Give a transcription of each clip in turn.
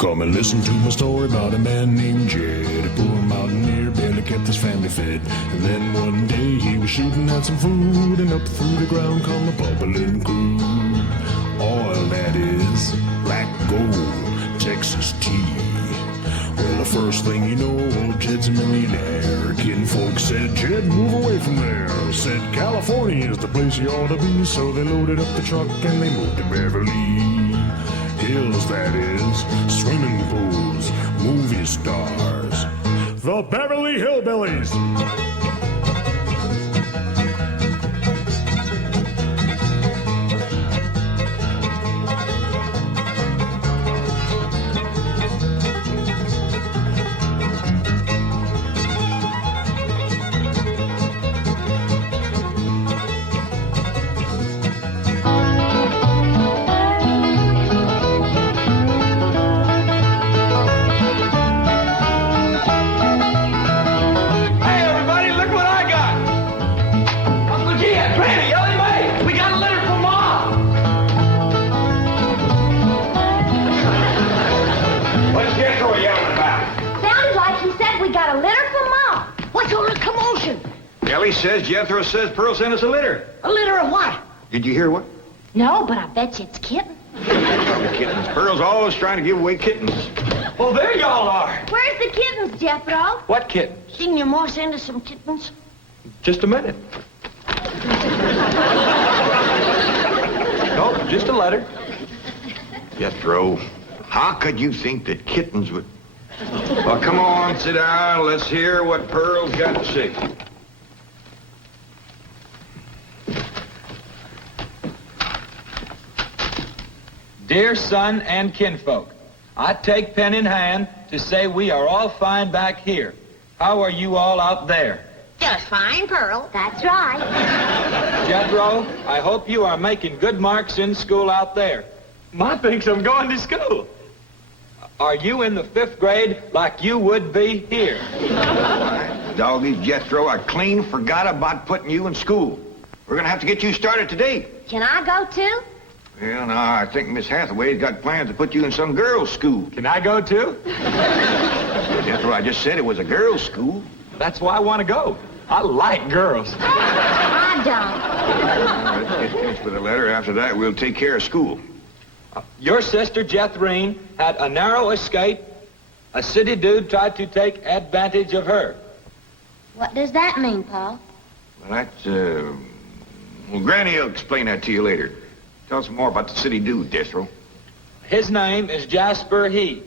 Come and listen to my story about a man named Jed. A poor mountaineer barely kept his family fed. And then one day he was shooting at some food, and up through the ground come a bubbling crude. Oil, that is, black gold, Texas tea. Well, the first thing you know, old Jed's a millionaire. Kinfolk said, Jed, move away from there. Said, California is the place you ought to be. So they loaded up the truck and they moved to Beverly Hills, that is, swimming pools, movie stars, the Beverly Hillbillies. Says Jethro says Pearl sent us a litter. A litter of what? Did you hear what? No, but I bet you it's kittens. Probably kittens. Pearl's always trying to give away kittens. Well, there y'all are. Where's the kittens, Jethro? What kittens? Didn't your ma send us some kittens? Just a minute. No, just a letter. Jethro, how could you think that kittens would... Well, come on, sit down. Let's hear what Pearl's got to say. Dear son and kinfolk, I take pen in hand to say we are all fine back here. How are you all out there? Just fine, Pearl. That's right. Jethro, I hope you are making good marks in school out there. Ma thinks I'm going to school. Are you in the 5th grade like you would be here? Doggy, Jethro, I clean forgot about putting you in school. We're going to have to get you started today. Can I go too? Well, now, I think Miss Hathaway's got plans to put you in some girls' school. Can I go too? Jethro, I just said it was a girls' school. That's why I want to go. I like girls. I don't. Let's get finished with the letter. After that, we'll take care of school. Your sister, Jethrine, had a narrow escape. A city dude tried to take advantage of her. What does that mean, Paul? Well, that's, well, Granny will explain that to you later. Tell us more about the city dude, Jethro. His name is Jasper He.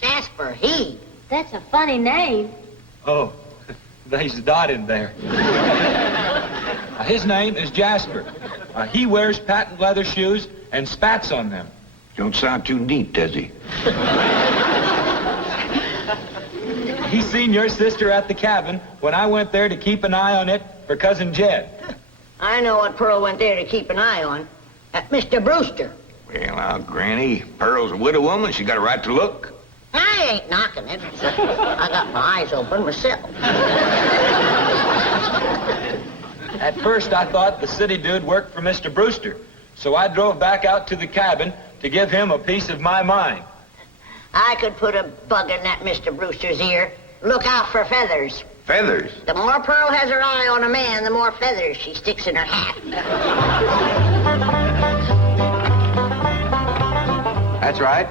Jasper He? That's a funny name. Oh, there's a dot in there. His name is Jasper. He wears patent leather shoes and spats on them. Don't sound too neat, does he? He seen your sister at the cabin when I went there to keep an eye on it for Cousin Jed. I know what Pearl went there to keep an eye on. Mr. Brewster. Well, now, Granny, Pearl's a widow woman. She got a right to look. I ain't knocking it. I got my eyes open myself. At first, I thought the city dude worked for Mr. Brewster, so I drove back out to the cabin to give him a piece of my mind. I could put a bug in that Mr. Brewster's ear. Look out for feathers. Feathers? The more Pearl has her eye on a man, the more feathers she sticks in her hat. That's right.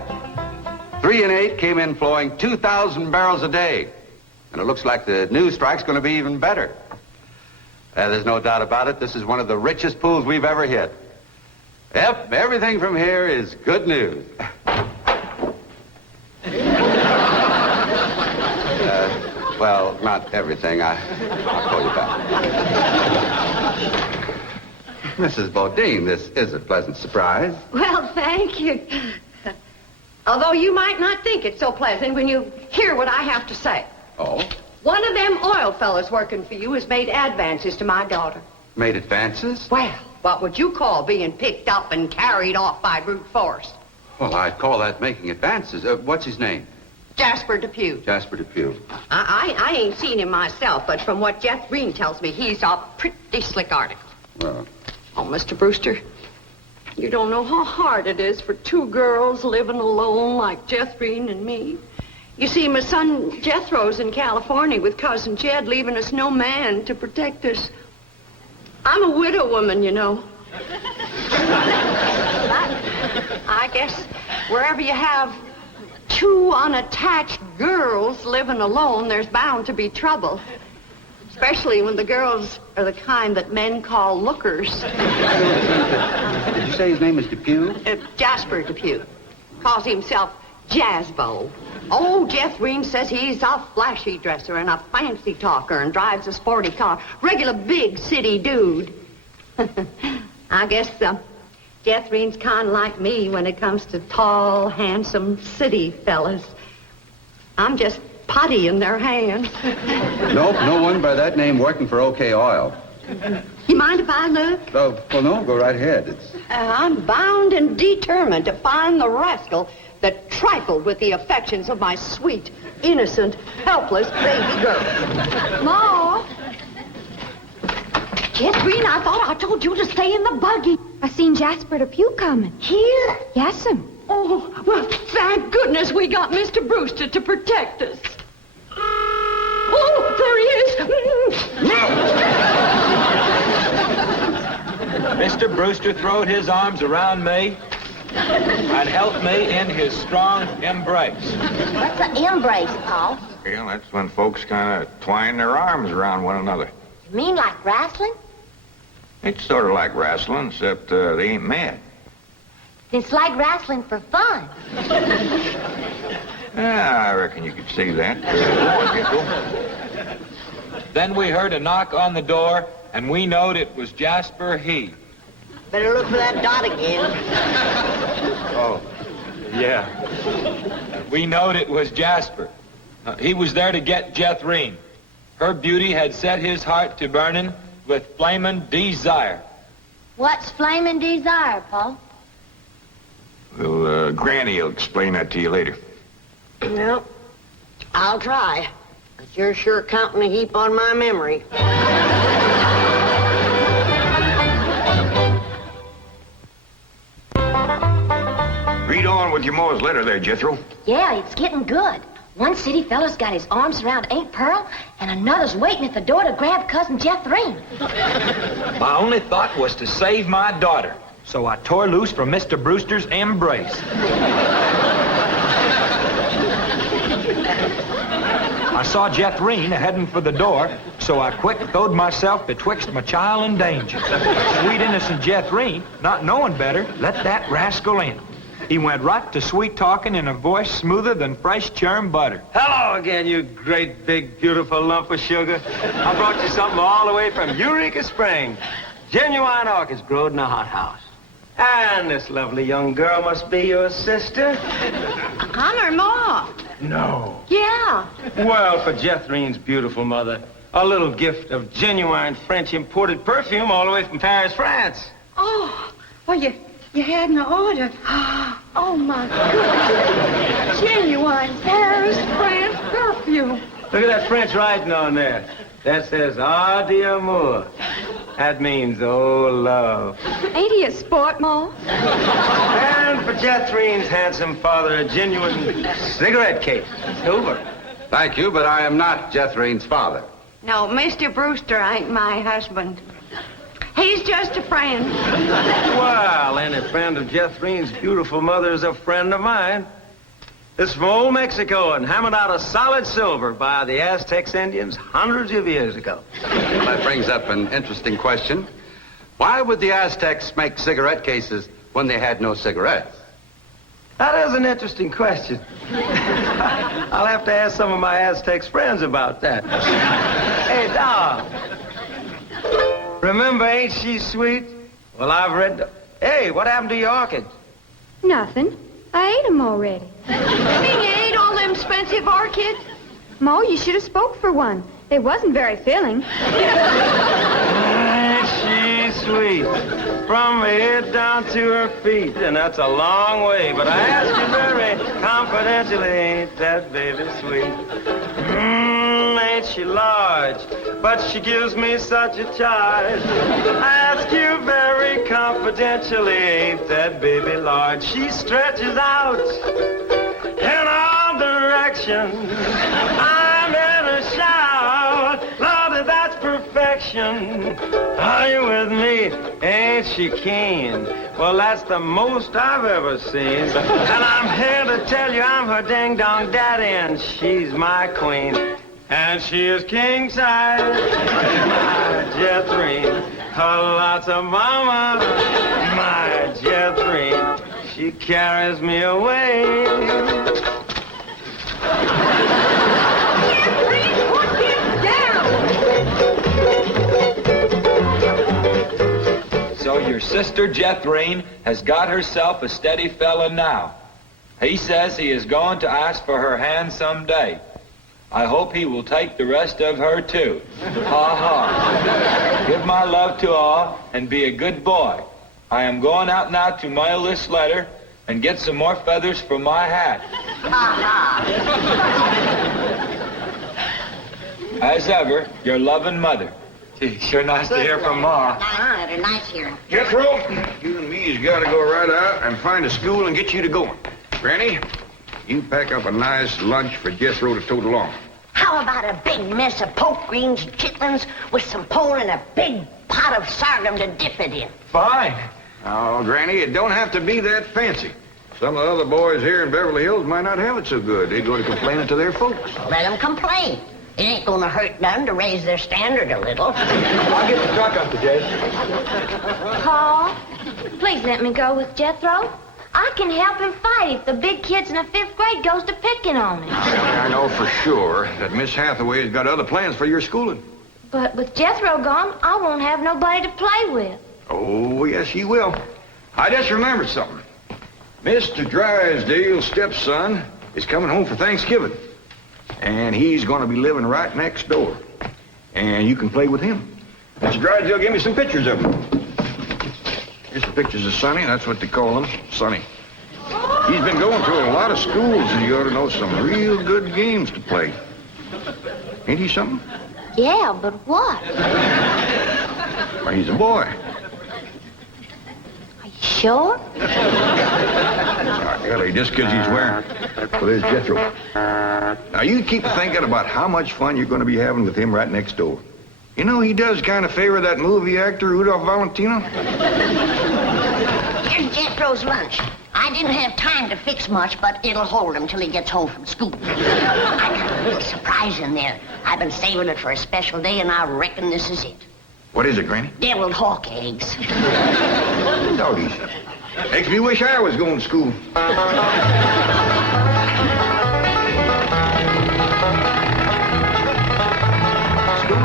3 and 8 came in flowing 2,000 barrels a day. And it looks like the new strike's going to be even better. There's no doubt about it. This is one of the richest pools we've ever hit. Yep, everything from here is good news. Well, not everything. I'll call you back. Mrs. Bodine, this is a pleasant surprise. Well, thank you. Although you might not think it's so pleasant when you hear what I have to say. Oh? One of them oil fellas working for you has made advances to my daughter. Made advances? Well, what would you call being picked up and carried off by brute force? Well, I'd call that making advances. What's his name? Jasper Depew. Jasper Depew. I ain't seen him myself, but from what Jethro tells me, he's a pretty slick article. Well... Oh, Mr. Brewster, You don't know how hard it is for two girls living alone like Jethrine and me. You see, my son Jethro's in California with Cousin Jed, leaving us no man to protect us. I'm a widow woman, you know. I guess wherever you have two unattached girls living alone, there's bound to be trouble. Especially when the girls are the kind that men call lookers. Did you say his name is Depew? Jasper Depew. Calls himself Jazzbo. Oh, Jethrine says he's a flashy dresser and a fancy talker and drives a sporty car. Regular big city dude. I guess Jethrine's kind of like me when it comes to tall, handsome city fellas. I'm just putty in their hands. Nope, no one by that name working for OK Oil. You mind if I look? Oh, well, no, go right ahead. I'm bound and determined to find the rascal that trifled with the affections of my sweet, innocent, helpless baby girl. Ma! Jethrine, I thought I told you to stay in the buggy. I seen Jasper Depew coming. Here? Yes'm. Oh, well, thank goodness we got Mr. Brewster to protect us. Oh, there he is. Mr. Brewster throwed his arms around me and held me in his strong embrace. What's an embrace, Paul? Well, that's when folks kind of twine their arms around one another. You mean like wrestling? It's sort of like wrestling, except they ain't mad. It's like wrestling for fun. I reckon you could see that. Then we heard a knock on the door, and we knowed it was Jasper He. Better look for that dot again. Oh, yeah. We knowed it was Jasper. He was there to get Jethrine. Her beauty had set his heart to burning with flaming desire. What's flaming desire, Paul? Well, Granny will explain that to you later. Well, I'll try. But you're sure counting a heap on my memory. Read on with your Mo's letter there, Jethro. Yeah, it's getting good. One city fella's got his arms around Aunt Pearl, and another's waiting at the door to grab Cousin Jethrine. My only thought was to save my daughter, so I tore loose from Mr. Brewster's embrace. I saw Jethrine heading for the door, so I quick throwed myself betwixt my child and danger. Sweet innocent Jethrine, not knowing better, let that rascal in. He went right to sweet-talking in a voice smoother than fresh churned butter. Hello again, you great, big, beautiful lump of sugar. I brought you something all the way from Eureka Springs. Genuine orchids growed in a hothouse. And this lovely young girl must be your sister. I'm her ma. No. Yeah. Well, for Jethrine's beautiful mother, a little gift of genuine French imported perfume all the way from Paris, France. Oh, well, you had an order. Oh, my goodness. Genuine Paris, France perfume. Look at that French writing on there. That says, "Ah, d'amour." That means, oh, love. Ain't he a sport, Ma? And for Jethrine's handsome father, a genuine cigarette case. Silver. Thank you, but I am not Jethrine's father. No, Mr. Brewster ain't my husband. He's just a friend. Well, any friend of Jethrine's beautiful mother is a friend of mine. This is from old Mexico and hammered out of solid silver by the Aztecs Indians hundreds of years ago. Well, that brings up an interesting question. Why would the Aztecs make cigarette cases when they had no cigarettes? That is an interesting question. I'll have to ask some of my Aztecs friends about that. Hey, dog. Remember, ain't she sweet? Well, I've read... Hey, what happened to your orchids? Nothing. I ate 'em already. You mean you ate all them expensive orchids? Ma, you should have spoke for one. They wasn't very filling. She's sweet. From her head down to her feet. And that's a long way. But I ask you very confidentially, ain't that baby sweet? ain't she large? But she gives me such a charge. I ask you very confidentially, ain't that baby large? She stretches out in all directions. I'm in a shout. Lordy, that's perfection. Are you with me? Ain't she keen? Well, that's the most I've ever seen. And I'm here to tell you I'm her ding-dong daddy, and she's my queen. And she is king-size, my Jethrine. Lots of mama, my Jethrine. She carries me away. So your sister Jethrine has got herself a steady fella now. He says he is going to ask for her hand someday. I hope he will take the rest of her too. Ha ha. Give my love to all and be a good boy. I am going out now to mail this letter and get some more feathers for my hat. As ever, your loving mother. Gee, sure nice to hear from Ma. They're nice here. Jethro, you and me's got to go right out and find a school and get you to going. Granny, you pack up a nice lunch for Jethro to tote along. How about a big mess of poke greens and chitlins with some pole and a big pot of sorghum to dip it in? Fine. Oh, Granny, it don't have to be that fancy. Some of the other boys here in Beverly Hills might not have it so good. They go to complaining to their folks. Let them complain. It ain't gonna hurt none to raise their standard a little. I'll get the truck up to Jay. Paul, please let me go with Jethro. I can help him fight if the big kids in the 5th grade goes to picking on him. I know for sure that Miss Hathaway's got other plans for your schooling. But with Jethro gone, I won't have nobody to play with. Oh, yes, you will. I just remembered something. Mr. Drysdale's stepson is coming home for Thanksgiving. And he's going to be living right next door. And you can play with him. Mr. Drysdale gave me some pictures of him. Here's some pictures of Sonny. That's what they call him, Sonny. He's been going to a lot of schools, and you ought to know some real good games to play. Ain't he something? Yeah, but what? Well, he's a boy. Are you sure? Ellie, just because he's wearing... Well, there's Jethro. Now, you keep thinking about how much fun you're going to be having with him right next door. You know, he does kind of favor that movie actor, Rudolph Valentino. Here's Jethro's lunch. I didn't have time to fix much, but it'll hold him till he gets home from school. I got a little surprise in there. I've been saving it for a special day, and I reckon this is it. What is it, Granny? Deviled hawk eggs. Doggies. Makes me wish I was going to school. School,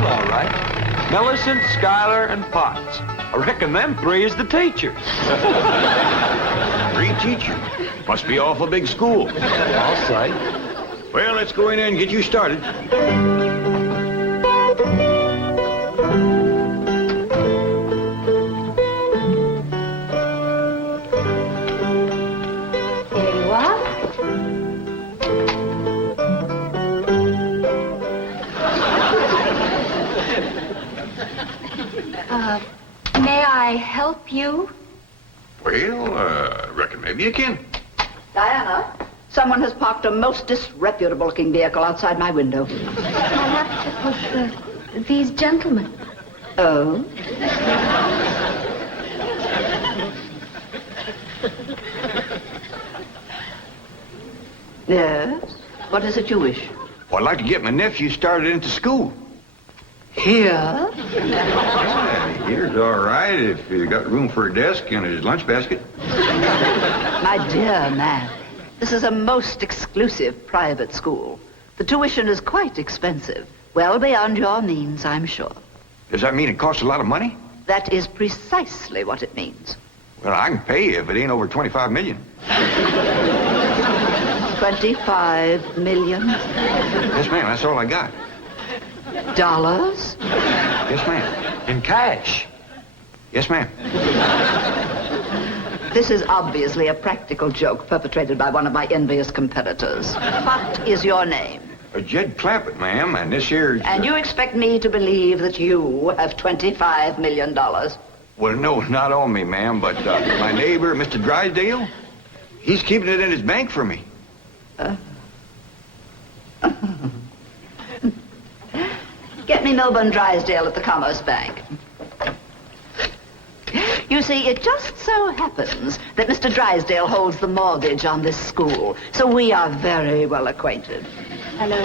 all right. Millicent, Schuyler, and Potts. I reckon them 3 is the teachers. 3 teachers. Must be awful big school. I'll say. Well, let's go in there and get you started. May I help you? Well, reckon maybe you can. Diana, someone has parked a most disreputable-looking vehicle outside my window. I left it with these gentlemen. Oh? Yes? What is it you wish? Well, I'd like to get my nephew started into school. Here? Yeah, here's all right if you got room for a desk and his lunch basket. My dear man, this is a most exclusive private school. The tuition is quite expensive. Well beyond your means, I'm sure. Does that mean it costs a lot of money? That is precisely what it means. Well, I can pay you if it ain't over $25 million. 25 million? Yes, ma'am, that's all I got. Dollars? Yes, ma'am. In cash. Yes, ma'am. This is obviously a practical joke perpetrated by one of my envious competitors. What is your name? Jed Clampett, ma'am, and this here's... And you expect me to believe that you have $25 million? Well, no, not on me, ma'am, but my neighbor, Mr. Drysdale, he's keeping it in his bank for me. Get me Milburn Drysdale at the Commerce Bank. You see, it just so happens that Mr. Drysdale holds the mortgage on this school, so we are very well acquainted. Hello.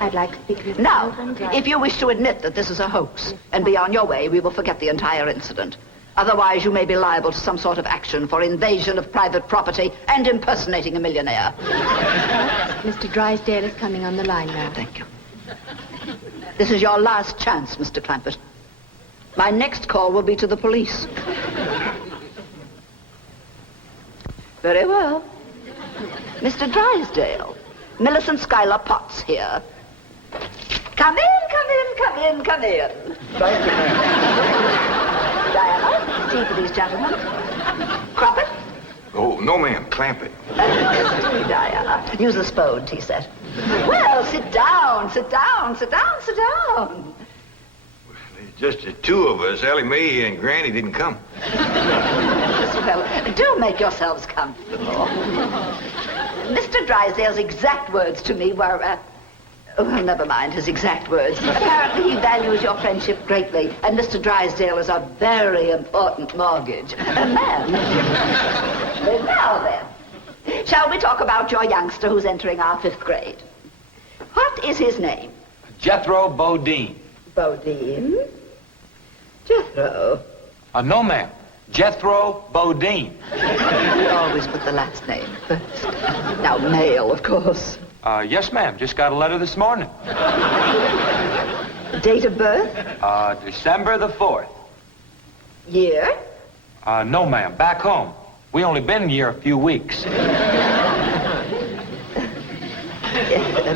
I'd like to speak to you. Now, if you wish to admit that this is a hoax and be on your way, we will forget the entire incident. Otherwise, you may be liable to some sort of action for invasion of private property and impersonating a millionaire. Mr. Drysdale is coming on the line now. Thank you. This is your last chance, Mr. Clampett. My next call will be to the police. Very well. Mr. Drysdale, Millicent Schuyler Potts here. Come in, come in, come in, come in. Thank you, ma'am. Diana, tea for these gentlemen. Croppett? Oh, no, ma'am, Clampett. Diana, use the Spode tea set. Well, sit down, sit down, sit down, sit down. Just the two of us. Ellie Mae and Granny didn't come. Well, do make yourselves comfortable. Mr. Drysdale's exact words to me were, well, never mind his exact words. Apparently he values your friendship greatly, and Mr. Drysdale is a very important mortgage. Ma'am. Now then, shall we talk about your youngster who's entering our 5th grade? What is his name? Jethro Bodine. Bodine? Jethro. No, ma'am. Jethro Bodine. We always put the last name first. Now, male, of course. Yes, ma'am. Just got a letter this morning. Date of birth? December the 4th. Year? No, ma'am. Back home. We only been here a few weeks.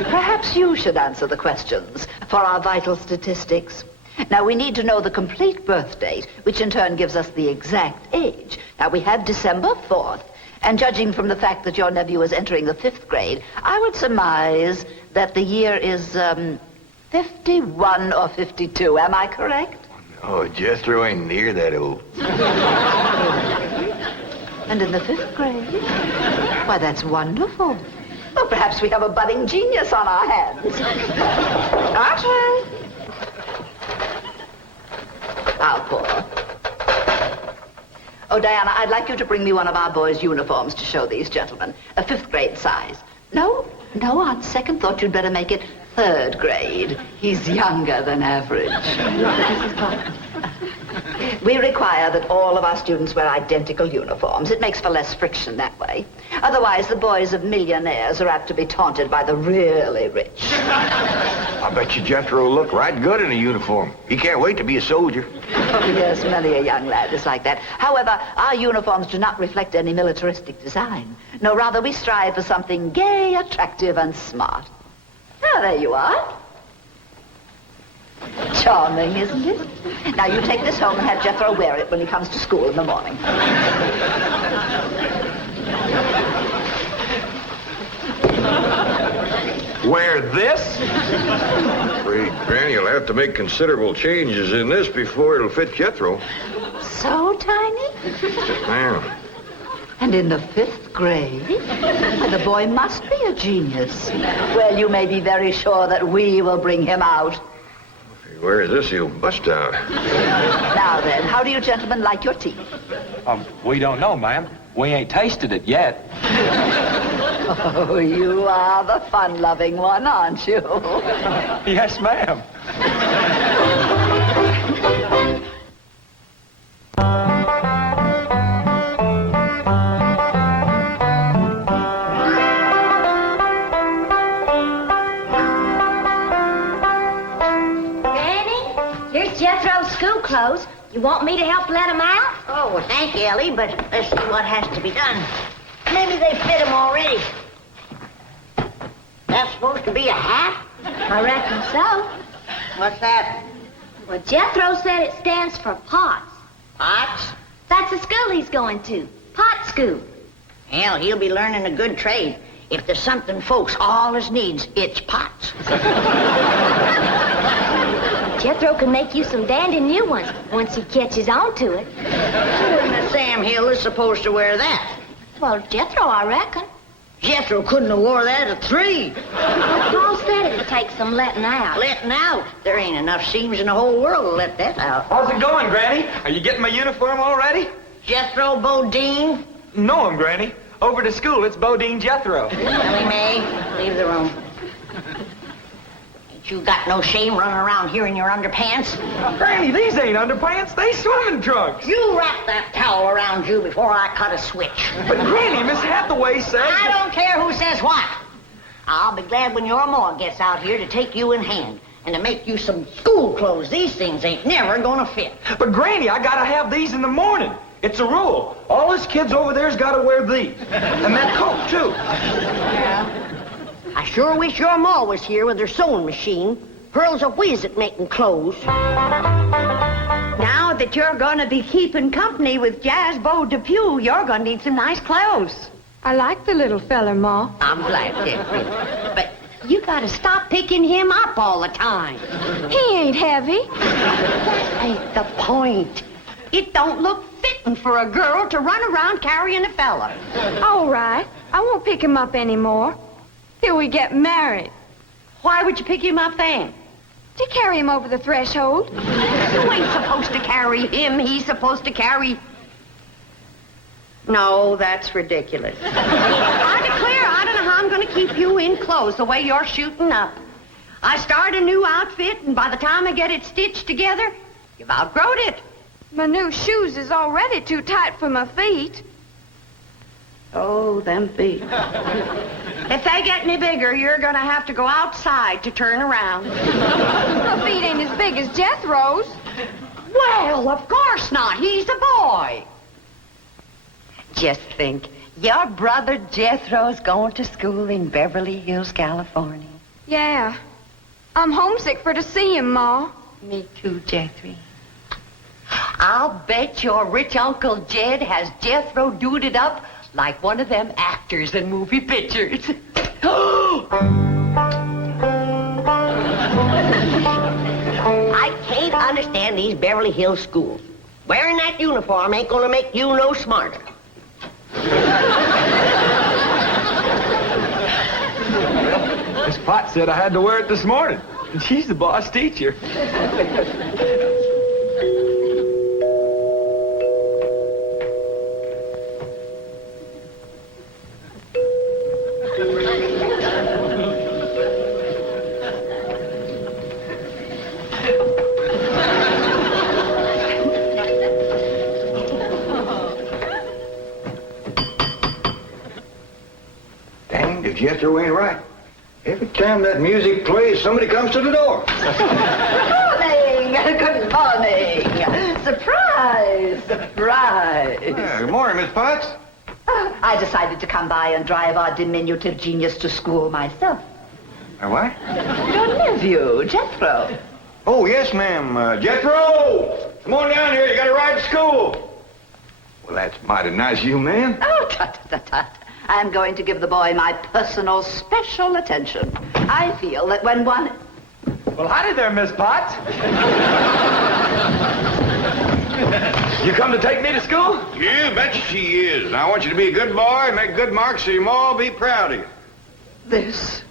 Perhaps you should answer the questions for our vital statistics. Now, we need to know the complete birth date, which in turn gives us the exact age. Now, we have December 4th, and judging from the fact that your nephew is entering the 5th grade, I would surmise that the year is 51 or 52. Am I correct? Oh, Jethro ain't near that old. And in the 5th grade? Why, that's wonderful. Well, perhaps we have a budding genius on our hands. Archie! How poor. Oh, Diana, I'd like you to bring me one of our boys' uniforms to show these gentlemen. A 5th grade size. No, on second thought, you'd better make it 3rd grade. He's younger than average. We require that all of our students wear identical uniforms. It makes for less friction that way. Otherwise, the boys of millionaires are apt to be taunted by the really rich. I bet you Jethro will look right good in a uniform. He can't wait to be a soldier. Oh, yes, many a young lad is like that. However, our uniforms do not reflect any militaristic design. No, rather, we strive for something gay, attractive, and smart. Ah, there you are. Charming, isn't it? Now, you take this home and have Jethro wear it when he comes to school in the morning. Wear this? I'm afraid Granny will have to make considerable changes in this before it'll fit Jethro. So tiny? Yes, ma'am. And in the 5th grade? Why, the boy must be a genius. Well, you may be very sure that we will bring him out. If he wears this, he'll bust out. Now then, how do you gentlemen like your tea? We don't know, ma'am. We ain't tasted it yet. Oh, you are the fun-loving one, aren't you? Yes, ma'am. Granny, here's Jethro's school clothes. You want me to help let him out? Oh, well, thank you, Ellie, but let's see what has to be done. Maybe they fit him already. That's supposed to be a hat? I reckon so. What's that? Well, Jethro said it stands for Potts. Pots? That's the school he's going to. Pot school. Hell, he'll be learning a good trade. If there's something folks always needs, it's pots. Jethro can make you some dandy new ones once he catches on to it. Who in the Sam Hill is supposed to wear that? Well, Jethro, I reckon. Jethro couldn't have wore that at 3. Paul said it would take some letting out. Letting out? There ain't enough seams in the whole world to let that out. How's it going, Granny? Are you getting my uniform already? Jethro Bodine? No, Granny. Over to school, it's Bodine Jethro. Ellie Mae, leave the room. Ain't you got no shame running around here in your underpants? Granny, these ain't underpants. They swimming trunks. You wrap that towel around you before I cut a switch. But Granny, Miss Hathaway says... I don't care who says what. I'll be glad when your ma gets out here to take you in hand and to make you some school clothes. These things ain't never gonna fit. But Granny, I gotta have these in the morning. It's a rule. All us kids over there's gotta wear these. And that coat, too. Yeah. I sure wish your ma was here with her sewing machine. Pearl's a whiz at making clothes. Now that you're going to be keeping company with Jazzbo Depew, you're going to need some nice clothes. I like the little feller, Ma. I'm glad, Jeffrey. But you got to stop picking him up all the time. He ain't heavy. That ain't the point. It don't look fitting for a girl to run around carrying a fella. All right. I won't pick him up anymore. Till we get married. Why would you pick him up then? To carry him over the threshold. You ain't supposed to carry him. He's supposed to carry... No, that's ridiculous. I declare, I don't know how I'm going to keep you in clothes the way you're shooting up. I start a new outfit, and by the time I get it stitched together, you've outgrown it. My new shoes is already too tight for my feet. Oh, them feet. If they get any bigger, you're going to have to go outside to turn around. My feet ain't as big as Jethro's. Well, of course not. He's a boy. Just think, your brother Jethro's going to school in Beverly Hills, California. Yeah. I'm homesick for to see him, Ma. Me too, Jethro. I'll bet your rich Uncle Jed has Jethro duded up like one of them actors in movie pictures. I can't understand these Beverly Hills schools. Wearing that uniform ain't gonna make you no smarter. Miss Potts said I had to wear it this morning. And she's the boss teacher. Dang, if Jethro ain't right. Every time that music plays, somebody comes to the door. Good morning. Surprise. Surprise. Good morning, Miss Potts. I decided to come by and drive our diminutive genius to school myself. What? Your nephew, Jethro. Oh, yes, ma'am. Jethro! Come on down here. You got to ride to school. Well, that's mighty nice of you, ma'am. Oh, tut. I'm going to give the boy my personal special attention. I feel that when one... Well, howdy there, Miss Potts. You come to take me to school? You betcha she is. And I want you to be a good boy and make good marks so your ma will be proud of you. This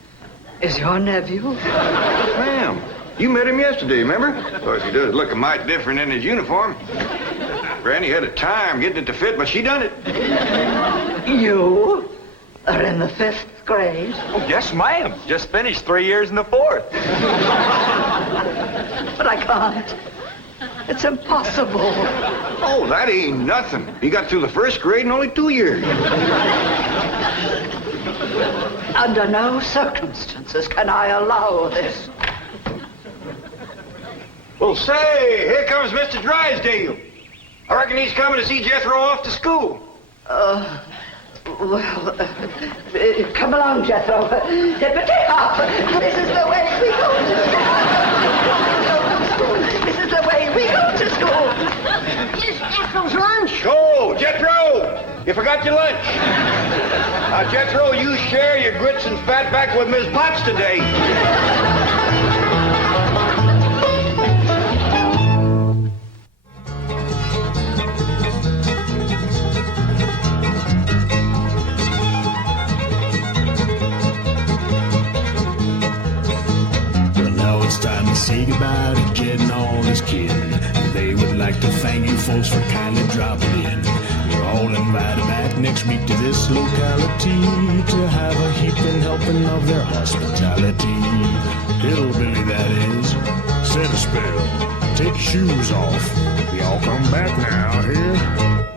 is your nephew? Ma'am, you met him yesterday, remember? Of course, he does look a mite different in his uniform. Granny had a time getting it to fit, but she done it. You are in the 5th grade? Oh, yes, ma'am. Just finished 3 years in the 4th. But I can't. It's impossible. Oh, that ain't nothing. He got through the 1st grade in only 2 years. Under no circumstances can I allow this. Well, say, here comes Mr. Drysdale. I reckon he's coming to see Jethro off to school. Come along, Jethro. Hippity hop. This is the way we go to school. This is the way we go to school. Here's Jethro's lunch. Oh, Jethro! You forgot your lunch. Now, Jethro, you share your grits and fat back with Miss Potts today. Well, now it's time to say goodbye to Jed and all his kin. They would like to thank you folks for kindly dropping in. You're all invited back next week to this locality to have a heaping helping of their hospitality. Hillbilly, that is. Set a spell. Take your shoes off. Y'all come back now, here.